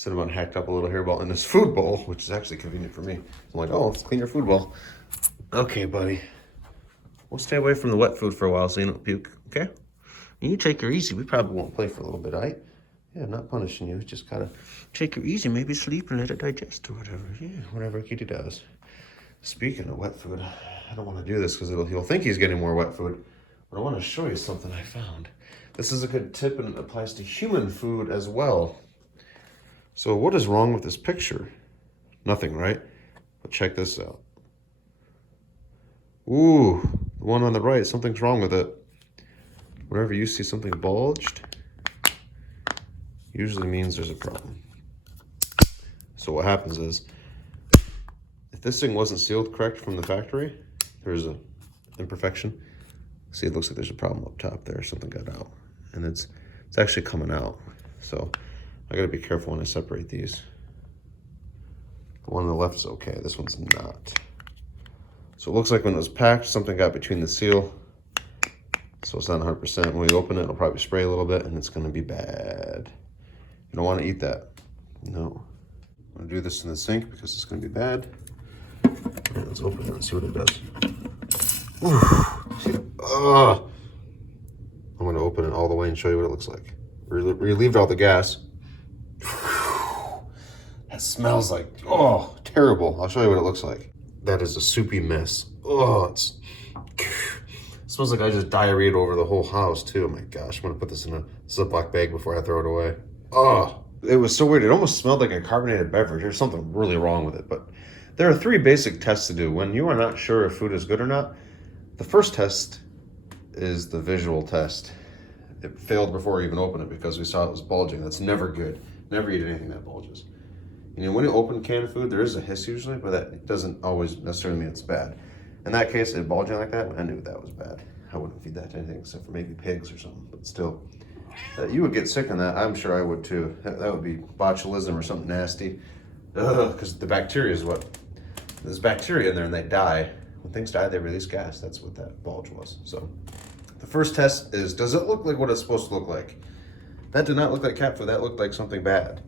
Cinnabon hacked up a little hairball in this food bowl, which is actually convenient for me. I'm like, oh, let's clean your food bowl. Okay, buddy. We'll stay away from the wet food for a while so you don't puke, okay? And you take her easy. We probably won't play for a little bit, all right? Yeah, I'm not punishing you. Just gotta take her easy. Maybe sleep and let it digest or whatever. Yeah, whatever a kitty does. Speaking of wet food, I don't want to do this because he'll think he's getting more wet food. But I want to show you something I found. This is a good tip and it applies to human food as well. So what is wrong with this picture? Nothing, right? But check this out. Ooh, the one on the right, something's wrong with it. Whenever you see something bulged, usually means there's a problem. So what happens is, if this thing wasn't sealed correct from the factory, there's an imperfection. See, it looks like there's a problem up top there. Something got out, and it's actually coming out. So I gotta be careful when I separate these. The one on the left is okay. This one's not. So it looks like when it was packed, something got between the seal. So it's not 100%. When we open it, it'll probably spray a little bit, and it's gonna be bad. You don't want to eat that. No. I'm gonna do this in the sink because it's gonna be bad. Okay, let's open it and see what it does. See, I'm gonna open it all the way and show you what it looks like. Relieved all the gas. That smells like, oh, terrible. I'll show you what it looks like. That is a soupy mess. Oh, it smells like I just diarrheaed over the whole house too. Oh my gosh, I'm gonna put this in a Ziploc bag before I throw it away. Oh, it was so weird. It almost smelled like a carbonated beverage. There's something really wrong with it. But there are 3 basic tests to do when you are not sure if food is good or not. The first test is the visual test. It failed before we even opened it because we saw it was bulging. That's never good. Never eat anything that bulges. You know, when you open canned food, there is a hiss usually, but that doesn't always necessarily mean it's bad. In that case, it bulging like that, I knew that was bad. I wouldn't feed that to anything except for maybe pigs or something, but still. You would get sick on that. I'm sure I would too. That would be botulism or something nasty. Because the bacteria is what, there's bacteria in there and they die. When things die, they release gas. That's what that bulge was. So the first test is, does it look like what it's supposed to look like? That did not look like cat food. That looked like something bad.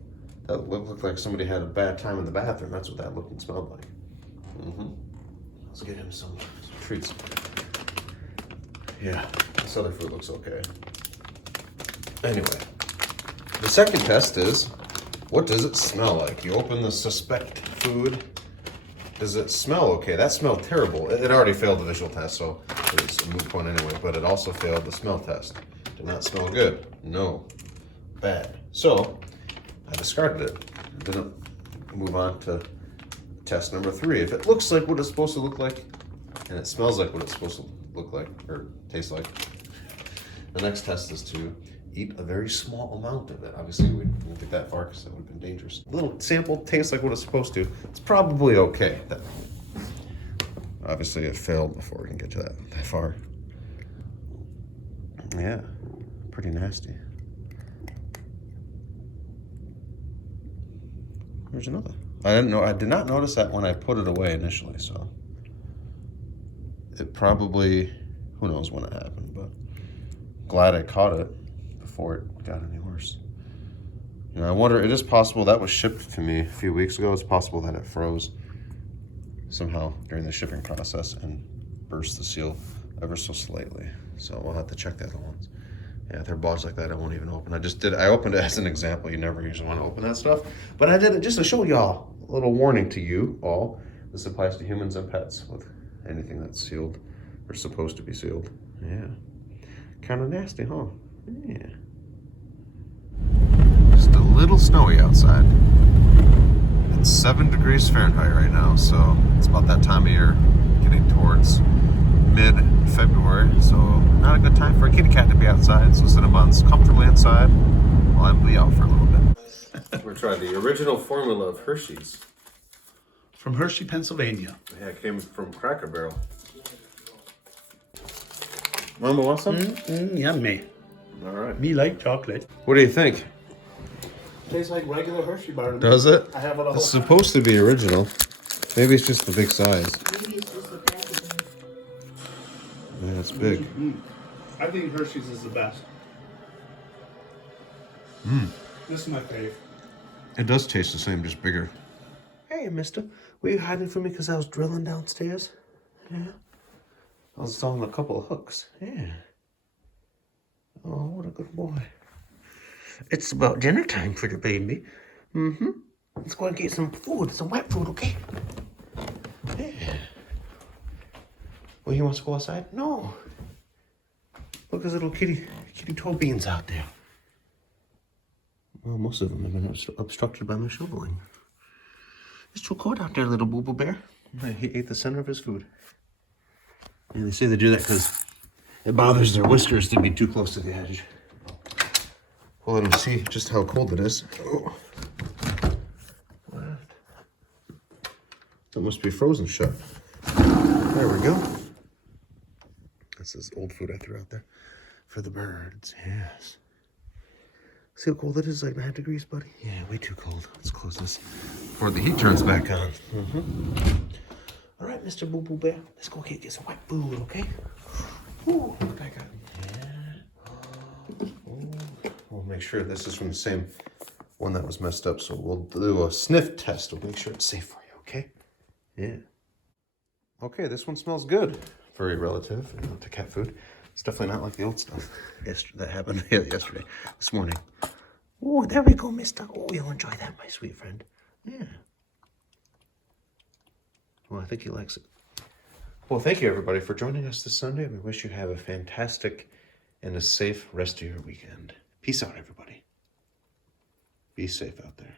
That looked like somebody had a bad time in the bathroom. That's what that looked and smelled like. Let's get him some treats. Yeah, this other food looks okay. Anyway, the second test is, what does it smell like? You open the suspect food. Does it smell okay? That smelled terrible. It already failed the visual test, so it's a moot point anyway, but it also failed the smell test. Did not smell good. No. Bad. So, I discarded it. Didn't move on to test number 3. If it looks like what it's supposed to look like, and it smells like what it's supposed to look like, or taste like, the next test is to eat a very small amount of it. Obviously, we wouldn't get that far because that would have been dangerous. A little sample tastes like what it's supposed to. It's probably okay. Obviously, it failed before we can get to that far. Yeah, pretty nasty. Here's another. I did not notice that when I put it away initially, so it probably, who knows when it happened, but glad I caught it before it got any worse. You know, I wonder, it is possible that was shipped to me a few weeks ago. It's possible that it froze somehow during the shipping process and burst the seal ever so slightly. So we'll have to check the other ones. Yeah, if they're bulged like that, I won't even open. I opened it as an example. You never usually want to open that stuff. But I did it just to show y'all, a little warning to you all. This applies to humans and pets with anything that's sealed or supposed to be sealed. Yeah. Kind of nasty, huh? Yeah. Just a little snowy outside. It's 7 degrees Fahrenheit right now, so it's about that time of year, getting towards mid-February, so not a good time for a kitty cat to be outside. So Cinnabon's comfortably inside while I'm be out for a little bit. We're trying the original formula of Hershey's. From Hershey, Pennsylvania. Yeah, it came from Cracker Barrel. Mama wants some? Yummy. All right. Me like chocolate. What do you think? Tastes like regular Hershey bar to me. Does it? I have it all. It's supposed to be original. Maybe it's just the big size. Maybe it's just the packaging. Yeah, it's big. I think Hershey's is the best. This is my fave. It does taste the same, just bigger. Hey, mister. Were you hiding from me because I was drilling downstairs? Yeah. I was installing a couple of hooks. Yeah. Oh, what a good boy. It's about dinner time for the baby. Mm-hmm. Let's go and get some food, some wet food, okay? Yeah. Well, he wants to go outside? No. Look, there's little kitty toe beans out there. Well, most of them have been obstructed by my shoveling. It's too cold out there, little boo-boo bear. He ate the center of his food. And they say they do that because it bothers their whiskers to be too close to the edge. We'll let them see just how cold it is. Oh. What? That must be frozen shut. There we go. This is old food I threw out there for the birds. Yes. See how cold it is? Like 9 degrees, buddy? Yeah, way too cold. Let's close this before the heat turns back on. All right, Mr. Boo Boo Bear. Let's go get some wet food, okay? Ooh, look what I got. Yeah. We'll make sure this is from the same one that was messed up. So we'll do a sniff test. We'll make sure it's safe for you, okay? Yeah. Okay, this one smells good. Very relative to cat food. It's definitely not like the old stuff that happened yesterday, this morning. Oh, there we go, mister. Oh, you'll enjoy that, my sweet friend. Yeah. Well, I think he likes it. Well, thank you, everybody, for joining us this Sunday. We wish you have a fantastic and a safe rest of your weekend. Peace out, everybody. Be safe out there.